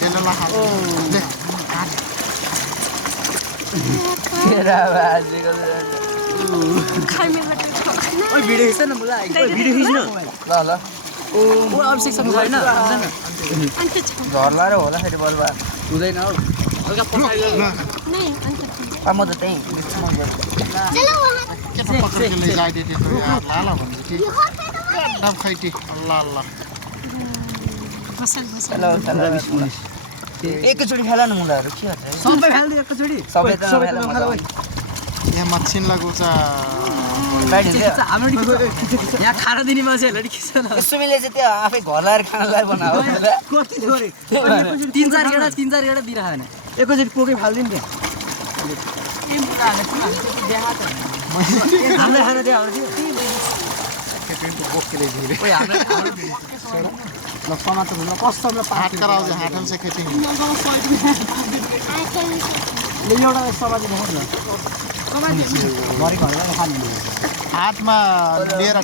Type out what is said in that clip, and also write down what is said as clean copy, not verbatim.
त्यसले ला दे केरा भाजीको ओइ भिडियो खिच्छ न मलाई ओइ भिडियो खिच्न ल ओ अभिषेक सर छैन झर्ला र होला फेरि बलबा हुँदैन हौ हल्का पकाइलो म त त्यही के त पकड के ले जाइदिए त यार लाला भन्छ कि एकदम खैटी अल्लाह अल्लाह हेलो एकैचोटि खेला न मुलाहरू के हुन्छ सबै फाल्दै एकैचोटि सबै यहाँ मच्छिन लगाउँछ हाम्रो यहाँ खाना दिने मान्छेहरूलाई खिच्छ न सुमिले चाहिँ त्यो आफै घर लाएर खाना लाएर बनायो कति थोरै 3-4 गेडा दिइरह हैन एकैचोटि पोकै फाल्दिन नि हामीलाई खाना दिए आउँथ्यो ओइ हाम्रो ल समाचार ल कस्टमले हाट कराओ जे हाटन से खेती ल एउटा समाचार देखाउ न समाचार घरि घरमा खानु हातमा लिएर